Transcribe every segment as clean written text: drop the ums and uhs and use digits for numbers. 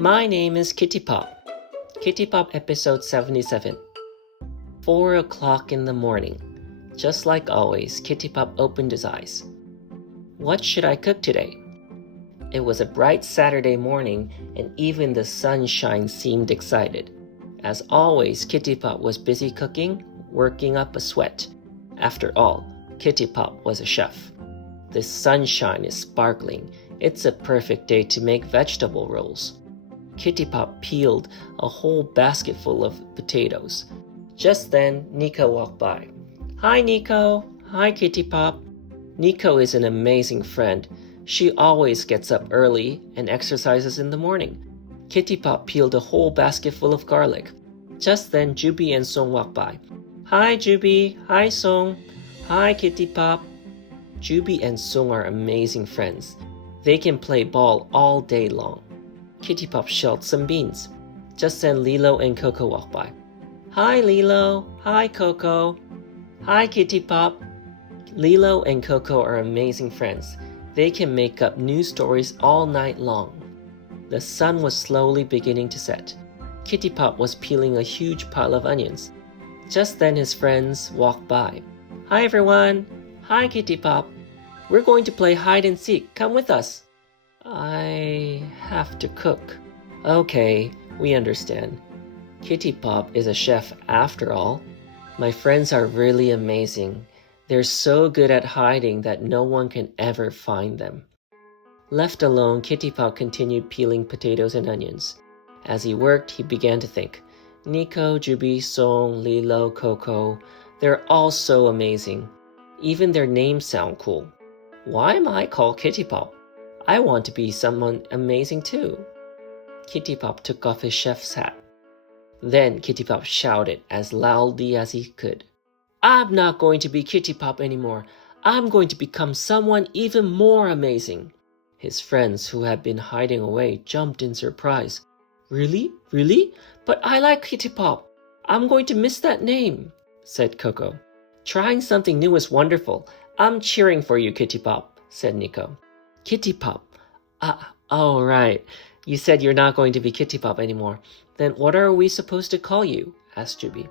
My name is Kittipop. Kittipop episode 77. 4 o'clock in the morning. Just like always, Kittipop opened his eyes. What should I cook today? It was a bright Saturday morning, and even the sunshine seemed excited. As always, Kittipop was busy cooking, working up a sweat. After all, Kittipop was a chef. The sunshine is sparkling. It's a perfect day to make vegetable rolls. Kittipop peeled a whole basketful of potatoes. Just then, Nico walked by. Hi, Nico. Hi, Kittipop. Nico is an amazing friend. She always gets up early and exercises in the morning. Kittipop peeled a whole basketful of garlic. Just then, Juby and Song walked by. Hi, Juby. Hi, Song. Hi, Kittipop. Juby and Song are amazing friends. They can play ball all day long. Kittipop shelled some beans. Just then, Lilo and Coco walked by. Hi, Lilo. Hi, Coco. Hi, Kittipop. Lilo and Coco are amazing friends. They can make up new stories all night long. The sun was slowly beginning to set. Kittipop was peeling a huge pile of onions. Just then his friends walked by. Hi, everyone. Hi, Kittipop. We're going to play hide and seek. Come with us. I have to cook. Okay, we understand. Kittipop is a chef after all. My friends are really amazing. They're so good at hiding that no one can ever find them. Left alone, Kittipop continued peeling potatoes and onions. As he worked, he began to think. Nico, Juby, Song, Lilo, Coco, they're all so amazing. Even their names sound cool. Why am I called Kittipop? I want to be someone amazing too. Kittipop took off his chef's hat. Then Kittipop shouted as loudly as he could. I'm not going to be Kittipop anymore. I'm going to become someone even more amazing. His friends who had been hiding away jumped in surprise. Really? Really? But I like Kittipop. I'm going to miss that name, said Coco. Trying something new is wonderful. I'm cheering for you, Kittipop, said Nico. Kittipop. Oh, right. You said you're not going to be Kittipop anymore. Then what are we supposed to call you? Asked Juby.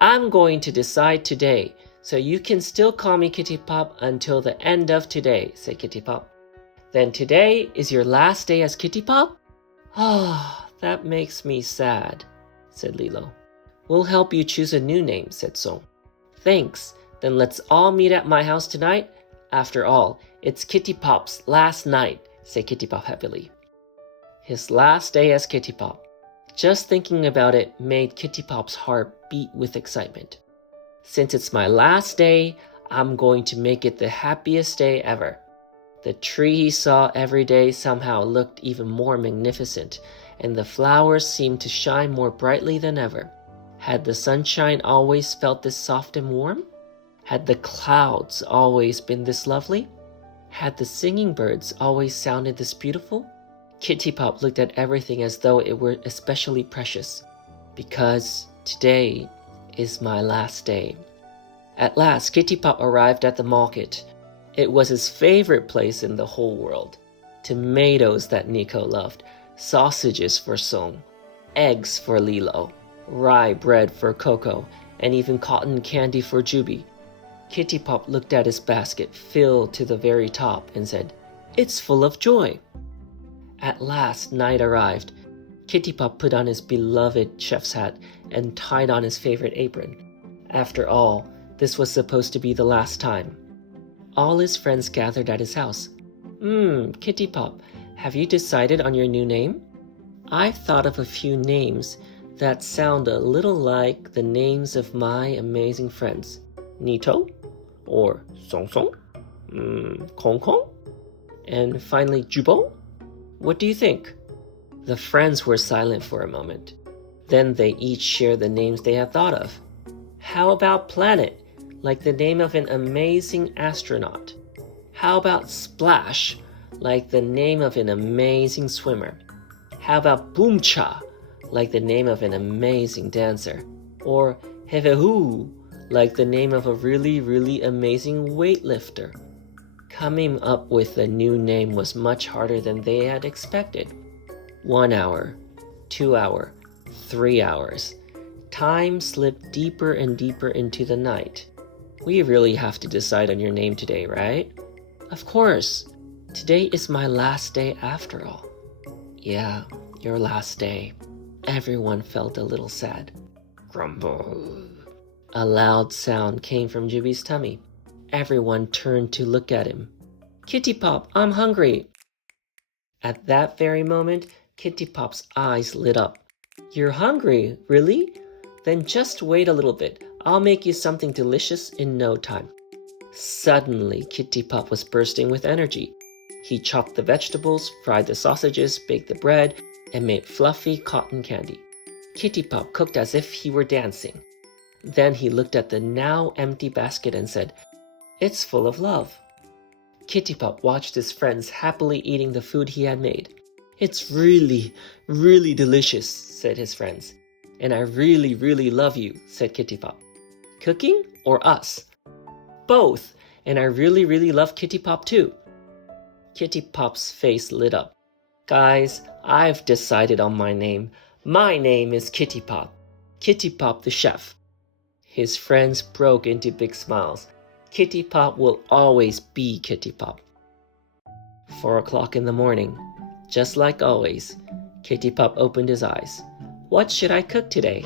I'm going to decide today, so you can still call me Kittipop until the end of today, said Kittipop. Then today is your last day as Kittipop? Ah, that makes me sad, said Lilo. We'll help you choose a new name, said Song. Thanks. Then let's all meet at my house tonight. After all, it's Kittipop's last night, said Kittipop happily. His last day as Kittipop. Just thinking about it made Kittipop's heart beat with excitement. Since it's my last day, I'm going to make it the happiest day ever. The tree he saw every day somehow looked even more magnificent, and the flowers seemed to shine more brightly than ever. Had the sunshine always felt this soft and warm? Had the clouds always been this lovely? Had the singing birds always sounded this beautiful? Kittipop looked at everything as though it were especially precious, because today is my last day. At last, Kittipop arrived at the market. It was his favorite place in the whole world. Tomatoes that Nico loved, sausages for Song, eggs for Lilo, rye bread for Coco, and even cotton candy for Juby. Kittipop looked at his basket filled to the very top and said, It's full of joy. At last, night arrived. Kittipop put on his beloved chef's hat and tied on his favorite apron. After all, this was supposed to be the last time. All his friends gathered at his house. Kittipop, have you decided on your new name? I've thought of a few names that sound a little like the names of my amazing friends. Nito? Or Song Song? Kong Kong? And finally, Jubo? What do you think? The friends were silent for a moment. Then they each shared the names they had thought of. How about Planet, like the name of an amazing astronaut? How about Splash, like the name of an amazing swimmer? How about Boomcha, like the name of an amazing dancer? Or Hevehu, like the name of a really, really amazing weightlifter? Coming up with a new name was much harder than they had expected. 1 hour, 2 hour, 3 hours. Time slipped deeper and deeper into the night. We really have to decide on your name today, right? Of course. Today is my last day after all. Yeah, your last day. Everyone felt a little sad. Grumble. A loud sound came from Jimmy's tummy. Everyone turned to look at him. Kittipop, I'm hungry. At that very moment, Kittipop's eyes lit up. You're hungry, really? Then just wait a little bit. I'll make you something delicious in no time. Suddenly, Kittipop was bursting with energy. He chopped the vegetables, fried the sausages, baked the bread, and made fluffy cotton candy. Kittipop cooked as if he were dancing. Then he looked at the now empty basket and said, It's full of love. Kittipop watched his friends happily eating the food he had made. It's really, really delicious, said his friends. And I really, really love you, said Kittipop. Cooking or us? Both, and I really, really love Kittipop too. Kittipop's face lit up. Guys, I've decided on my name. My name is Kittipop. Kittipop the chef. His friends broke into big smiles. Kittipop will always be Kittipop. 4 o'clock in the morning. Just like always, Kittipop opened his eyes. What should I cook today?